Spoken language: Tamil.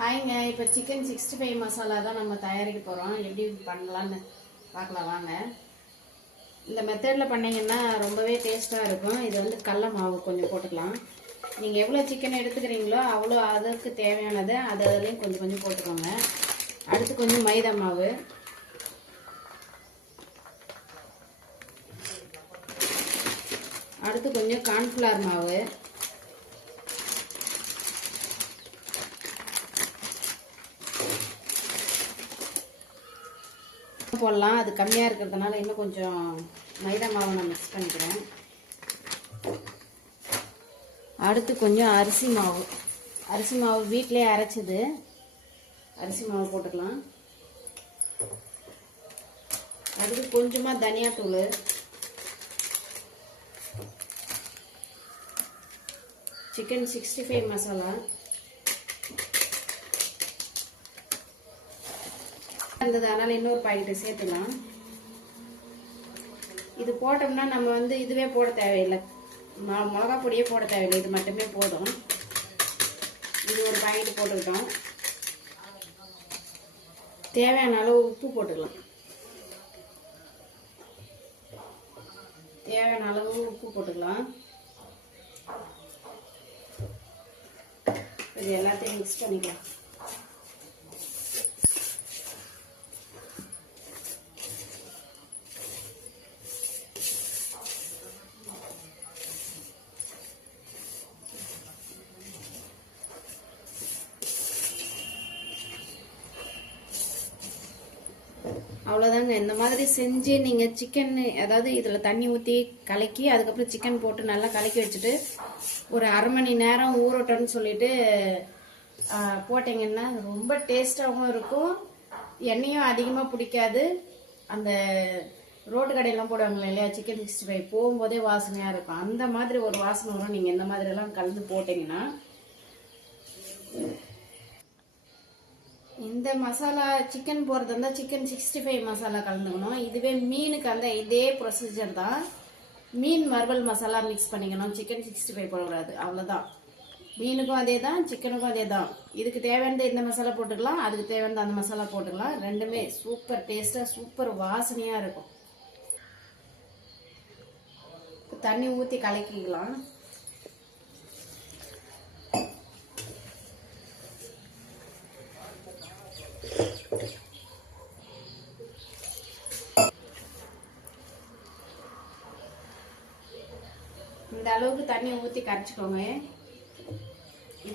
ஹாய்ங்க, இப்போ சிக்கன் 65 மசாலா தான் நம்ம தயாரிக்க போகிறோம். எப்படி பண்ணலான்னு பார்க்கலாம் வாங்க. இந்த மெத்தடில் பண்ணிங்கன்னா ரொம்பவே டேஸ்ட்டாக இருக்கும். இது வந்து கடல மாவு கொஞ்சம் போட்டுக்கலாம். நீங்கள் எவ்வளோ சிக்கன் எடுத்துக்கிறீங்களோ அவ்வளோ அதற்கு தேவையானதை அதுலேயும் கொஞ்சம் கொஞ்சம் போட்டுக்கோங்க. அடுத்து கொஞ்சம் மைதா மாவு, அடுத்து கொஞ்சம் கார்ன்ஃப்ளவர் மாவு, போடலாம். அது கம்மியாக இருக்கிறதுனால இன்னும் கொஞ்சம் மைதா மாவை நான் மிக்ஸ் பண்ணிக்கிறேன். அடுத்து கொஞ்சம் அரிசி மாவு வீட்டிலே அரைச்சது அரிசி மாவு போட்டுக்கலாம். அடுத்து கொஞ்சமாக தனியாத்தூள், சிக்கன் 65 மசாலா இருந்தது, அதனால் இன்னொரு பாக்கெட்டு சேர்த்துக்கலாம். இது போட்டோம்னா நம்ம வந்து இதுவே போட தேவையில்லை, மிளகா பொடியே போட தேவையில்லை, இது மட்டுமே போதும். இது ஒரு பாக்கெட்டு போட்டுக்கிட்டோம். தேவையான அளவு உப்பு போட்டுக்கலாம். தேவையான அளவு உப்பு போட்டுக்கலாம். இது எல்லாத்தையும் மிக்ஸ் பண்ணிக்கலாம். அவ்வளோதாங்க. இந்த மாதிரி செஞ்சு நீங்கள் சிக்கன், அதாவது இதில் தண்ணி ஊற்றி கலக்கி அதுக்கப்புறம் சிக்கன் போட்டு நல்லா கலக்கி வச்சுட்டு ஒரு அரை மணி நேரம் ஊறட்டோன்னு சொல்லிட்டு போட்டிங்கன்னா ரொம்ப டேஸ்ட்டாகவும் இருக்கும். எண்ணெயும் அதிகமாக பிடிக்காது. அந்த ரோட்டு கடையெல்லாம் போடுவாங்களே இல்லையா, சிக்கன் 65 போகும்போதே வாசனையாக இருக்கும். அந்த மாதிரி ஒரு வாசனை வரும் நீங்கள் இந்த மாதிரிலாம் கலந்து போட்டிங்கன்னா. இந்த மசாலா சிக்கன் போடுறது இருந்தால் சிக்கன் 65 மசாலா கலந்துக்கணும். இதுவே மீனுக்கு அந்த இதே ப்ரொசீஜர் தான். மீன் வறுவல் மசாலா மிக்ஸ் பண்ணிக்கணும், சிக்கன் 65 போடக்கூடாது, அவ்வளோதான். மீனுக்கும் அதே தான், சிக்கனுக்கும் அதே தான். இதுக்கு தேவையானது இந்த மசாலா போட்டுக்கலாம், அதுக்கு தேவையானது அந்த மசாலா போட்டுக்கலாம். ரெண்டுமே சூப்பர் டேஸ்ட்டாக சூப்பர் வாசனையாக இருக்கும். தண்ணி ஊற்றி கலக்கிக்கலாம். இந்த அளவுக்கு தண்ணி ஊற்றி கரைச்சிக்கோங்க.